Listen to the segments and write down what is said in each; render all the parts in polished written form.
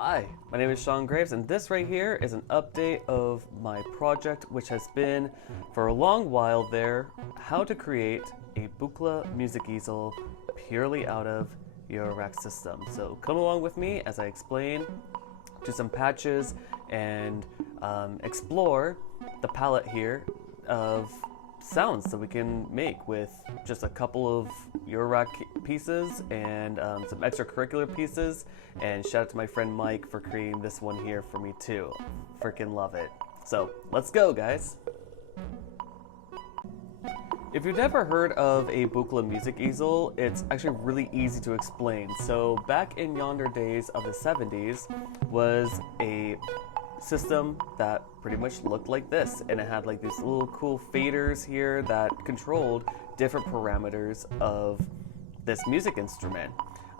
Hi, my name is Sean Graves, and this right here is an update of my project, which has been for a long while there, how to create a Buchla Music Easel purely out of Eurorack system. So come along with me as I explain, do some patches, and explore the palette here of sounds that we can make with just a couple of Eurorack pieces and some extracurricular pieces. And shout out to my friend Mike for creating this one here for me too. Freaking love it. So let's go, guys. If you've never heard of a Buchla Music Easel, it's actually really easy to explain. So back in yonder days of the 70s was a system that pretty much looked like this, and it had like these little cool faders here that controlled different parameters of this music instrument,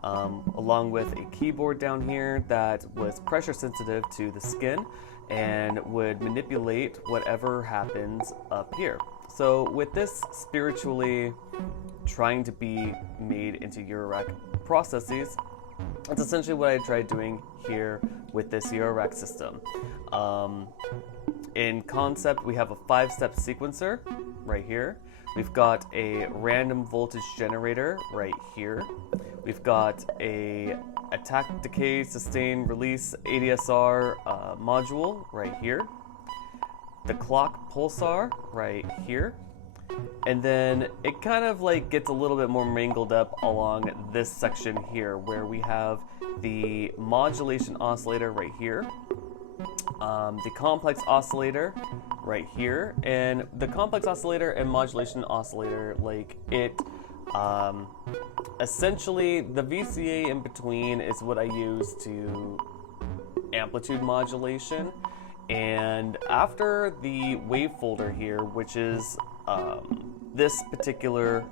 along with a keyboard down here that was pressure sensitive to the skin and would manipulate whatever happens up here. So with this spiritually trying to be made into Eurorack processes, that's essentially what I tried doing here with this Eurorack system. In concept, we have a 5-step sequencer right here. We've got a random voltage generator right here. We've got a attack, decay, sustain, release ADSR module right here. The clock pulsar right here. And then it kind of like gets a little bit more mangled up along this section here, where we have the modulation oscillator right here, the complex oscillator right here, and the complex oscillator and modulation oscillator, like it essentially the VCA in between is what I use to amplitude modulation. And after the Wavefolder here, which is this particular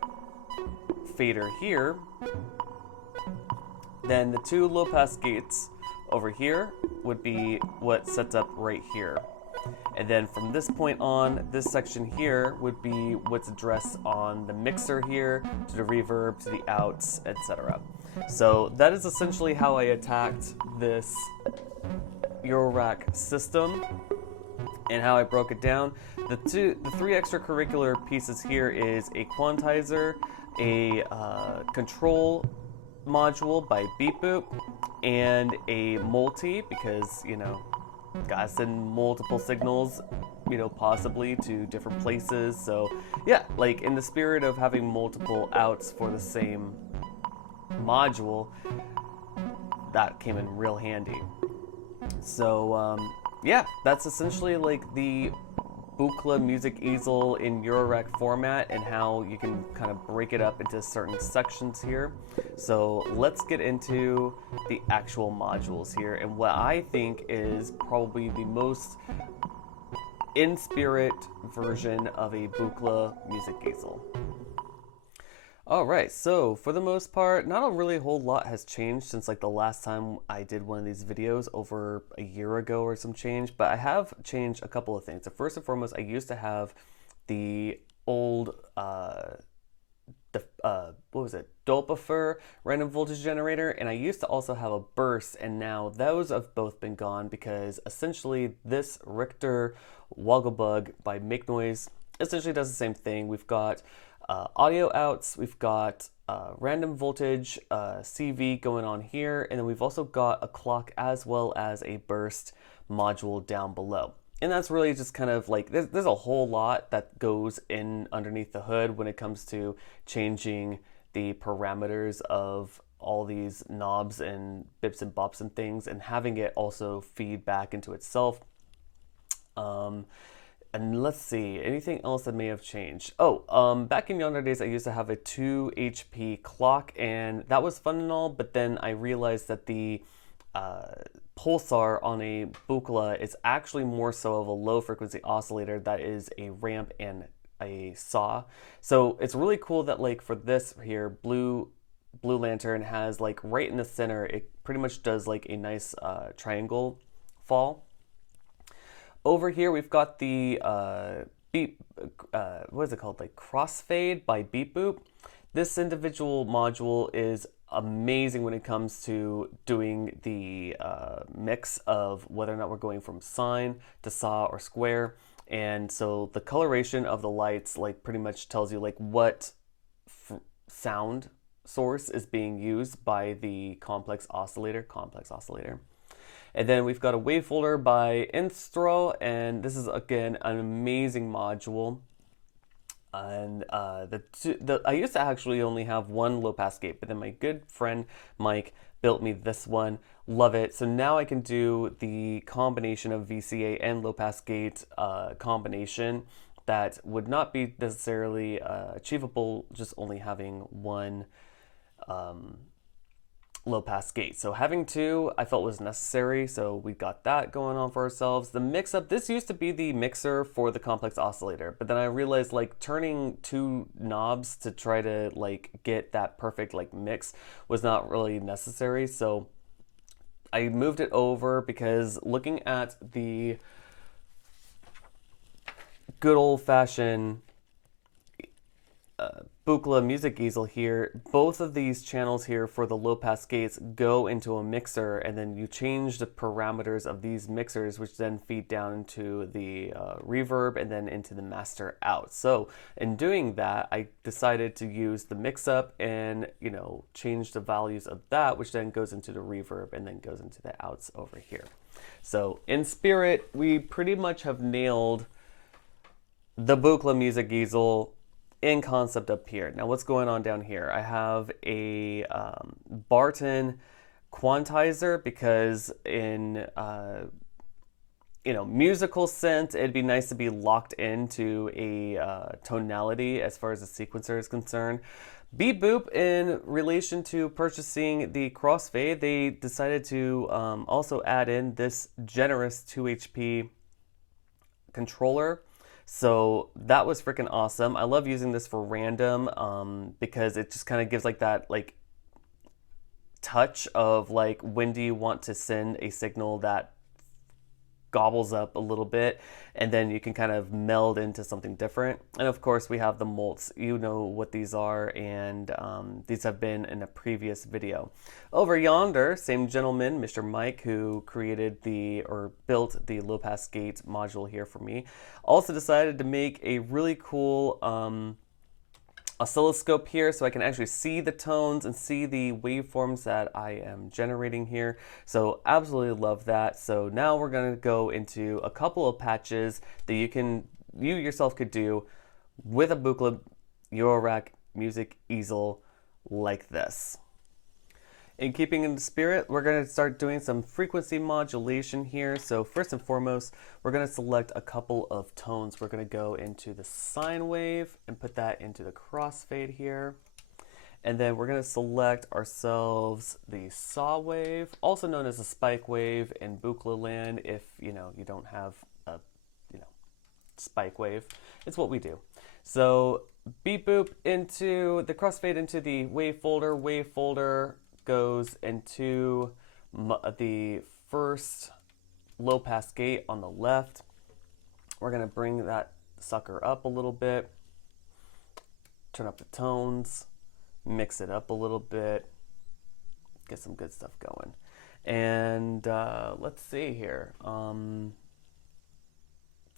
fader here, then the 2 low pass gates over here would be what sets up right here. And then from this point on, this section here would be what's addressed on the mixer here, to the reverb, to the outs, etc. So that is essentially how I attacked this Eurorack system and how I broke it down. The 3 extracurricular pieces here is a quantizer, a control module by Beep Boop, and a multi, because gotta send multiple signals, possibly to different places. So yeah, like in the spirit of having multiple outs for the same module, that came in real handy. So yeah, that's essentially like the Buchla Music Easel in Eurorack format, and how you can kind of break it up into certain sections here. So let's get into the actual modules here, and what I think is probably the most in-spirit version of a Buchla Music Easel. Alright, so for the most part, not a really whole lot has changed since like the last time I did one of these videos over a year ago or some change, but I have changed a couple of things. So first and foremost, I used to have the old, Doppler random voltage generator, and I used to also have a burst, and now those have both been gone because essentially this Richter Wogglebug by Make Noise essentially does the same thing. We've got audio outs, we've got random voltage CV going on here, and then we've also got a clock as well as a burst module down below. And that's really just kind of like, there's a whole lot that goes in underneath the hood when it comes to changing the parameters of all these knobs and bips and bops and things, and having it also feed back into itself. And let's see, anything else that may have changed? Back in yonder days, I used to have a 2 HP clock, and that was fun and all, but then I realized that the pulsar on a Buchla is actually more so of a low frequency oscillator that is a ramp and a saw. So it's really cool that like for this here, Blue Lantern has like right in the center, it pretty much does like a nice triangle fall. Over here, we've got the what is it called? Like Crossfade by Beep Boop. This individual module is amazing when it comes to doing the mix of whether or not we're going from sine to saw or square. And so the coloration of the lights like pretty much tells you like what sound source is being used by the complex oscillator. And then we've got a Wavefolder by Instro, and this is again an amazing module. And I used to actually only have one low pass gate, but then my good friend Mike built me this one. Love it. So now I can do the combination of VCA and low pass gate combination that would not be necessarily achievable just only having one low pass gate. So having two I felt was necessary, so we got that going on for ourselves. The mix up, this used to be the mixer for the complex oscillator, but then I realized like turning two knobs to try to like get that perfect like mix was not really necessary, so I moved it over because looking at the good old-fashioned Buchla Music Easel here, both of these channels here for the low pass gates go into a mixer, and then you change the parameters of these mixers, which then feed down into the reverb and then into the master out. So in doing that, I decided to use the mix up and, you know, change the values of that, which then goes into the reverb and then goes into the outs over here. So in spirit, we pretty much have nailed the Buchla Music Easel in concept up here. Now what's going on down here? I have a Barton quantizer because in you know, musical synth, it'd be nice to be locked into a tonality as far as the sequencer is concerned. Beep Boop, in relation to purchasing the crossfade, they decided to also add in this generous 2 HP controller. So that was freaking awesome. I love using this for random because it just kind of gives like that like touch of like when do you want to send a signal that gobbles up a little bit, and then you can kind of meld into something different. And of course we have the mults, you know what these are, and these have been in a previous video. Over yonder, same gentleman, Mr. Mike, who created the or built the low pass gate module here for me, also decided to make a really cool oscilloscope here so I can actually see the tones and see the waveforms that I am generating here. So absolutely love that. So now we're going to go into a couple of patches that you yourself could do with a Buchla Eurorack Music Easel like this. In keeping in the spirit, we're going to start doing some frequency modulation here. So first and foremost, we're going to select a couple of tones. We're going to go into the sine wave and put that into the crossfade here. And then we're going to select ourselves the saw wave, also known as a spike wave in Buchla land. If you don't have a spike wave, it's what we do. So beep boop into the crossfade into the Wavefolder goes into the first low pass gate on the left. We're going to bring that sucker up a little bit, turn up the tones, mix it up a little bit, get some good stuff going. And let's see here,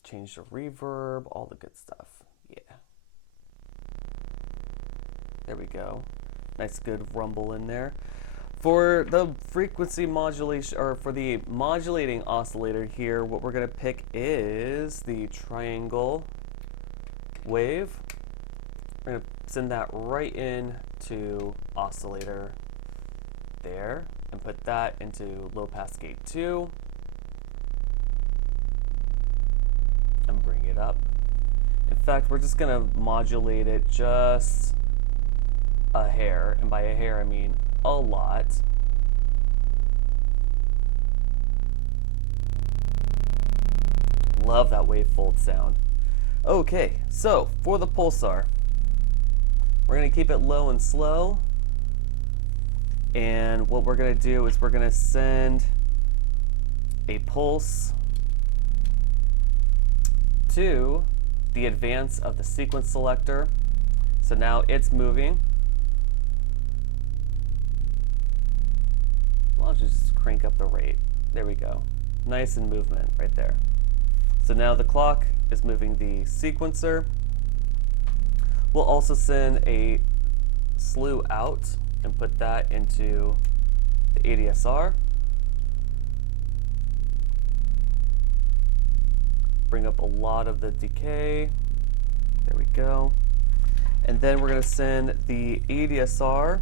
change the reverb, all the good stuff. Yeah, there we go. Nice good rumble in there. For the frequency modulation, or for the modulating oscillator here, what we're going to pick is the triangle wave. We're going to send that right in to oscillator there and put that into low pass gate 2 and bring it up. In fact, we're just going to modulate it just a hair, and by a hair I mean a lot. Love that wavefold sound. Okay, so for the pulsar, we're going to keep it low and slow, and what we're going to do is we're going to send a pulse to the advance of the sequence selector. So now it's moving. crank up the rate. There we go. Nice in movement right there. So now the clock is moving the sequencer. We'll also send a slew out and put that into the ADSR. Bring up a lot of the decay. There we go. And then we're going to send the ADSR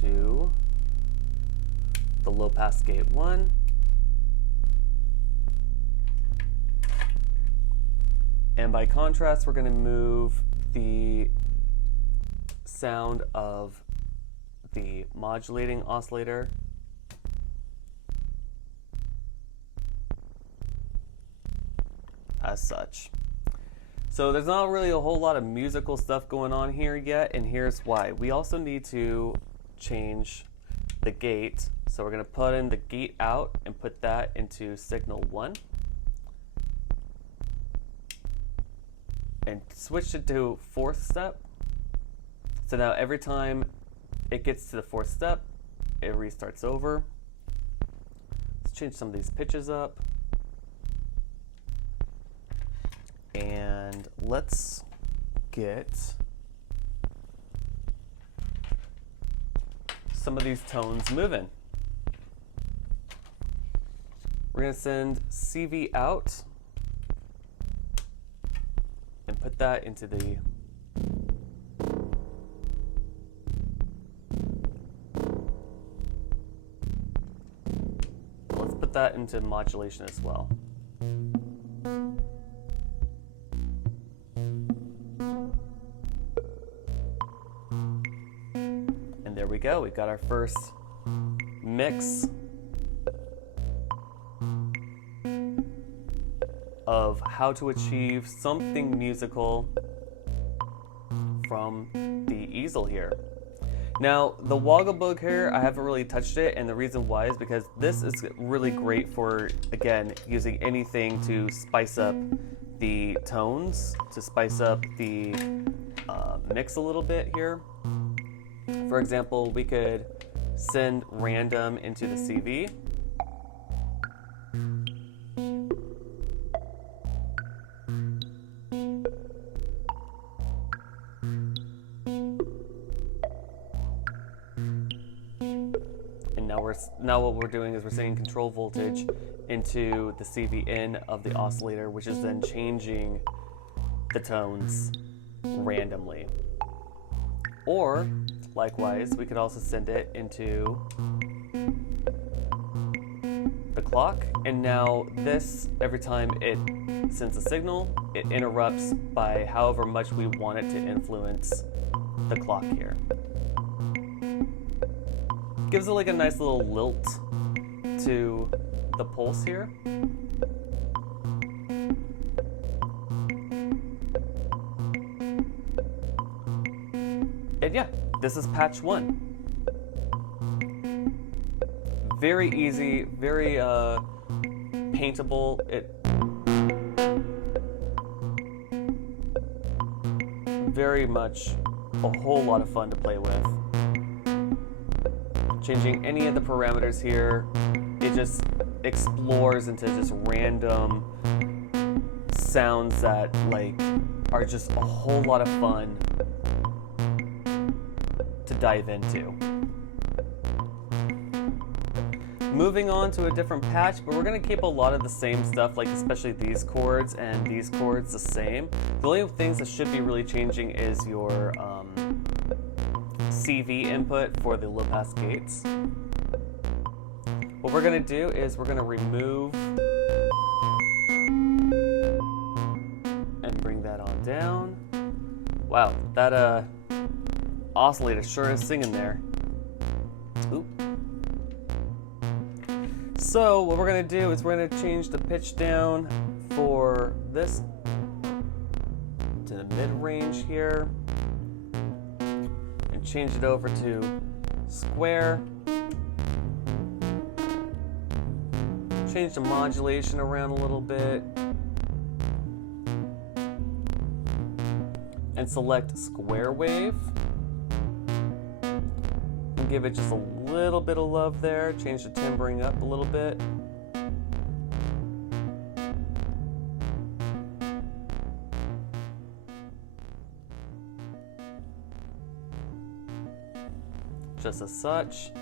to the low pass gate 1. And by contrast, we're going to move the sound of the modulating oscillator as such. So there's not really a whole lot of musical stuff going on here yet, and here's why. We also need to change the gate. So we're going to put in the gate out and put that into signal 1. And switch it to 4th step. So now every time it gets to the 4th step, it restarts over. Let's change some of these pitches up. And let's get some of these tones moving. We're going to send CV out and put that into the let's put that into modulation as well. And there we go. We got our first mix of how to achieve something musical from the easel here. Now, the woggle bug here, I haven't really touched it, and the reason why is because this is really great for, again, using anything to spice up the tones, to spice up the mix a little bit here. For example, we could send random into the CV. Now what we're doing is we're sending control voltage into the CV in of the oscillator, which is then changing the tones randomly. Or, likewise, we could also send it into the clock, and now this, every time it sends a signal, it interrupts by however much we want it to influence the clock here. Gives it like a nice little lilt to the pulse here. And yeah, this is patch 1. Very easy, very paintable. Very much a whole lot of fun to play with. Changing any of the parameters here, it just explores into just random sounds that like are just a whole lot of fun to dive into. Moving on to a different patch, but we're going to keep a lot of the same stuff, like especially these chords and these chords the same. The only things that should be really changing is your CV input for the low pass gates. What we're going to do is we're going to remove and bring that on down. Wow, that oscillator sure is singing there. Oop. So what we're going to do is we're going to change the pitch down for this to the mid-range here. Change it over to square. Change the modulation around a little bit. And select square wave. And and give it just a little bit of love there. Change the timbering up a little bit. Just as such.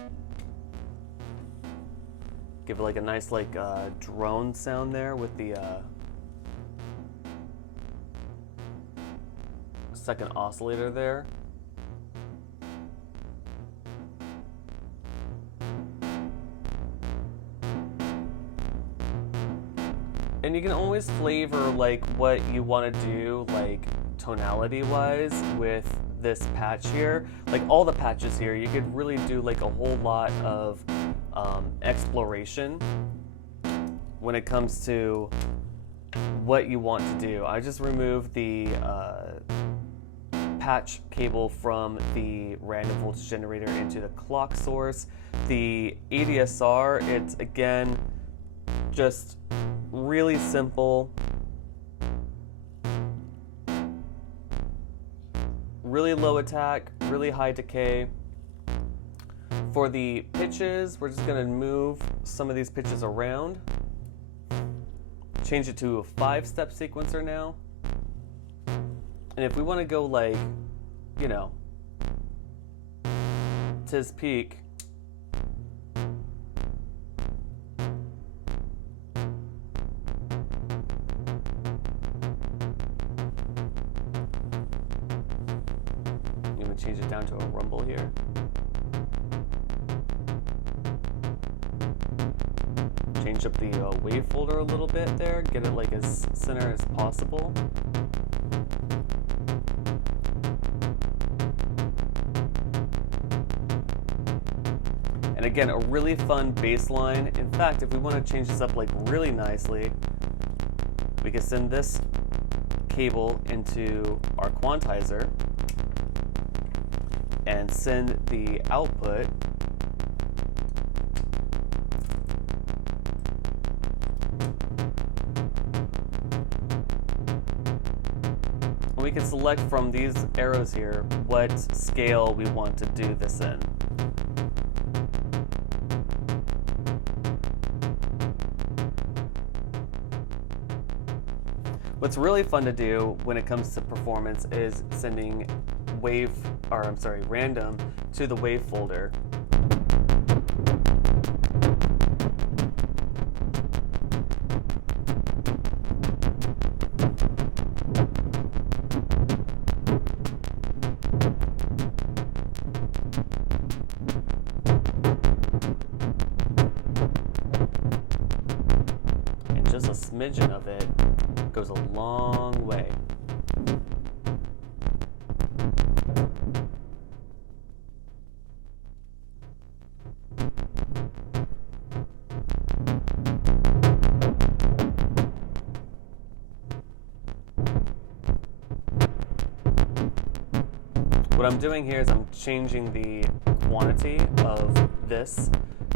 Give it like a nice drone sound there with the second oscillator there. And you can always flavor like what you want to do, like tonality wise with this patch here. Like all the patches here, you could really do like a whole lot of exploration when it comes to what you want to do. I just removed the patch cable from the random voltage generator into the clock source. The ADSR, it's again just really simple, really low attack, really high decay. For the pitches, we're just going to move some of these pitches around. Change it to a 5-step sequencer now. And if we want to go like, you know, tis peak, I'm going to change it down to a rumble here. Change up the wave folder a little bit there, get it like as center as possible. And again, a really fun bass line. In fact, if we want to change this up like really nicely, we can send this cable into our quantizer and send the output we can select from these arrows here what scale we want to do this in. What's really fun to do when it comes to performance is sending random to the wave folder. And just a smidgen of it goes a long way. What I'm doing here is I'm changing the quantity of this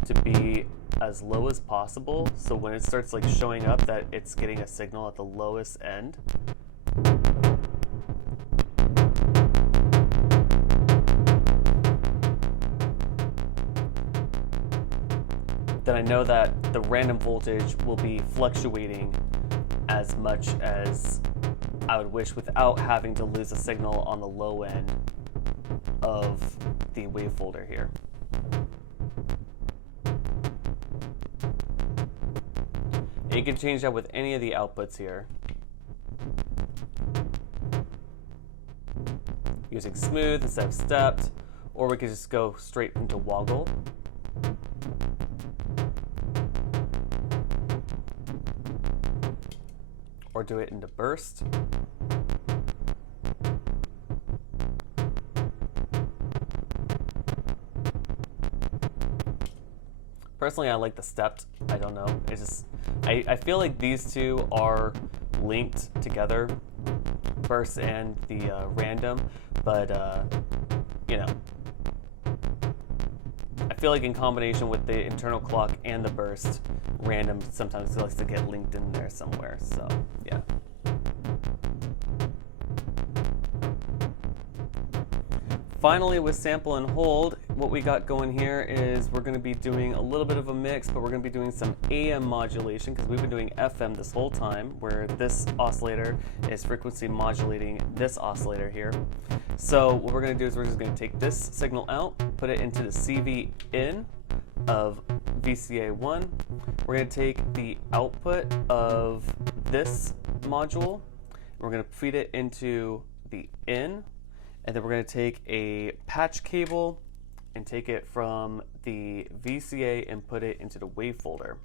to be as low as possible, so when it starts like showing up that it's getting a signal at the lowest end. Then I know that the random voltage will be fluctuating as much as I would wish without having to lose a signal on the low end of the wave folder here. And you can change that with any of the outputs here. Using smooth instead of stepped, or we could just go straight into woggle. Or do it into burst. Personally, I like the stepped. I don't know. It's just, I feel like these two are linked together, burst and the random, but you know, I feel like in combination with the internal clock and the burst, random sometimes likes to get linked in there somewhere. So yeah. Finally, with sample and hold, what we got going here is we're going to be doing a little bit of a mix, but we're going to be doing some AM modulation because we've been doing FM this whole time, where this oscillator is frequency modulating this oscillator here. So what we're going to do is we're just going to take this signal out, put it into the CV in of VCA1. We're going to take the output of this module, we're going to feed it into the in, and then we're going to take a patch cable and take it from the VCA and put it into the Wavefolder.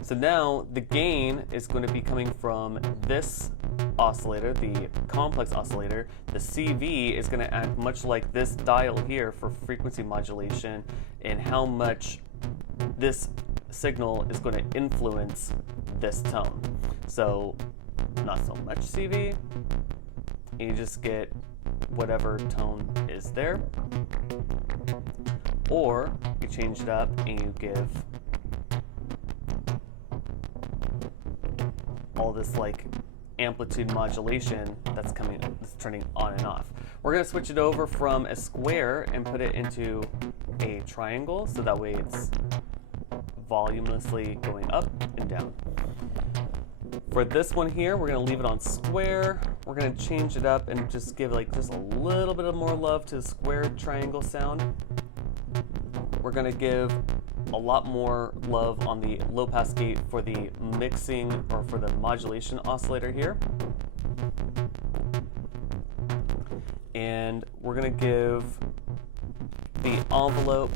So now the gain is going to be coming from this oscillator, the complex oscillator. The CV is going to act much like this dial here for frequency modulation and how much this signal is going to influence this tone. So not so much CV, and you just get whatever tone is there. Or you change it up and you give all this like amplitude modulation that's turning on and off. We're going to switch it over from a square and put it into a triangle, so that way it's voluminously going up and down. For this one here, we're going to leave it on square. We're going to change it up and just give like just a little bit of more love to the square triangle sound. We're going to give a lot more love on the low pass gate for the mixing or for the modulation oscillator here. And we're going to give the envelope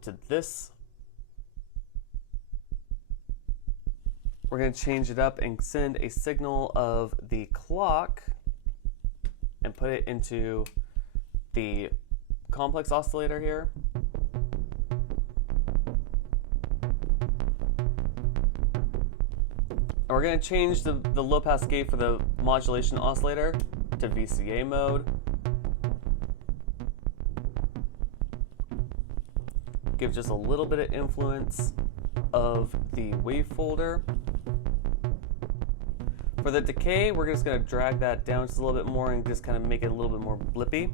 to this. We're going to change it up and send a signal of the clock and put it into the complex oscillator here. And we're going to change the low pass gate for the modulation oscillator to VCA mode. Give just a little bit of influence of the Wavefolder. For the decay, we're just going to drag that down just a little bit more and just kind of make it a little bit more blippy.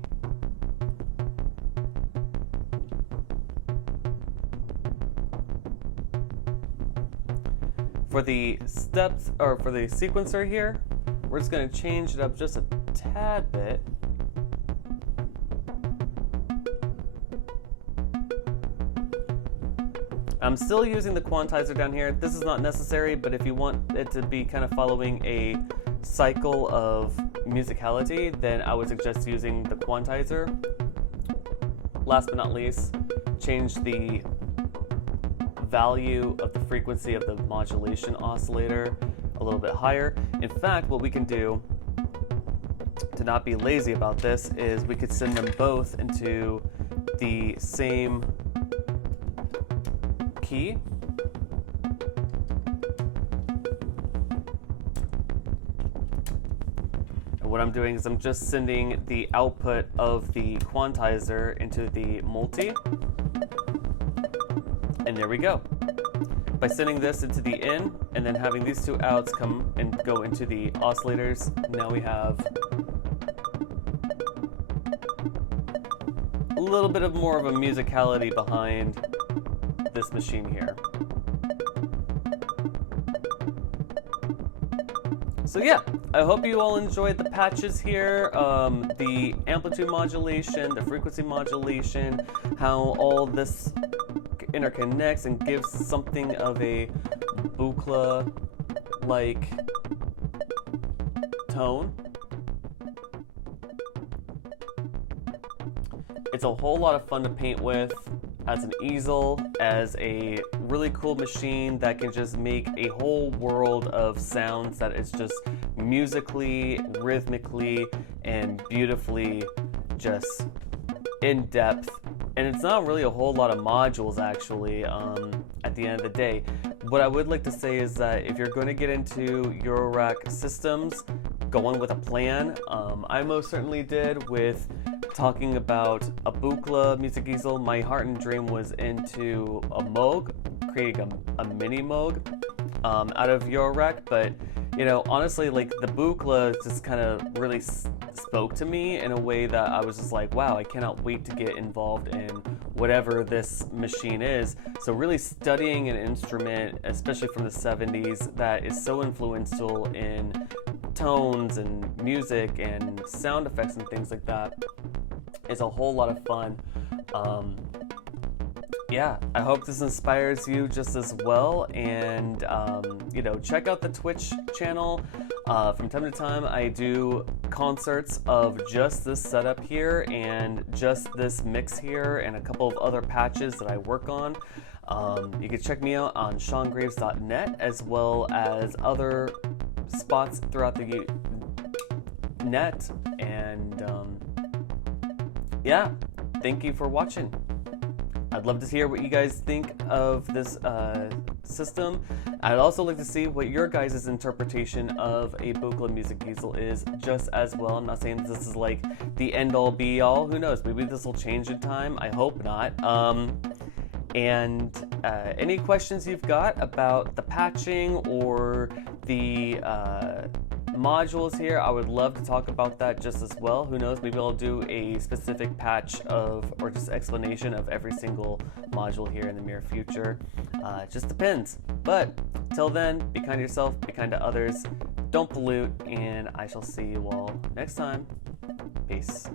For the steps, or for the sequencer here, we're just going to change it up just a tad bit. I'm still using the quantizer down here. This is not necessary, but if you want it to be kind of following a cycle of musicality, then I would suggest using the quantizer. Last but not least, change the value of the frequency of the modulation oscillator a little bit higher. In fact, what we can do to not be lazy about this is we could send them both into the same key. And what I'm doing is I'm just sending the output of the quantizer into the multi. And there we go. By sending this into the in and then having these two outs come and go into the oscillators, now we have a little bit of more of a musicality behind this machine here. So yeah, I hope you all enjoyed the patches here, the amplitude modulation, the frequency modulation, how all this interconnects and gives something of a Buchla-like tone. It's a whole lot of fun to paint with as an easel, as a really cool machine that can just make a whole world of sounds that is just musically, rhythmically, and beautifully just in depth. And it's not really a whole lot of modules actually at the end of the day. What I would like to say is that if you're going to get into Eurorack systems, go on with a plan. I most certainly did with talking about a Buchla Music Easel. My heart and dream was into a Moog, creating a mini Moog out of Eurorack, but you know, honestly, like the Buchla just kind of really spoke to me in a way that I was just like, wow, I cannot wait to get involved in whatever this machine is. So really studying an instrument, especially from the 70s, that is so influential in tones and music and sound effects and things like that is a whole lot of fun. Yeah, I hope this inspires you just as well, and you know, check out the Twitch channel. From time to time I do concerts of just this setup here and just this mix here and a couple of other patches that I work on. You can check me out on seangraves.net as well as other spots throughout the net, and yeah, thank you for watching. I'd love to hear what you guys think of this system. I'd also like to see what your guys' interpretation of a Buchla Music Easel is just as well. I'm not saying this is like the end-all be-all. Who knows? Maybe this will change in time. I hope not. And any questions you've got about the patching or the modules here, I would love to talk about that just as well. Who knows, maybe I'll do a specific patch of, or just explanation of every single module here in the near future. It just depends. But till then, be kind to yourself, be kind to others, don't pollute, and I shall see you all next time. Peace.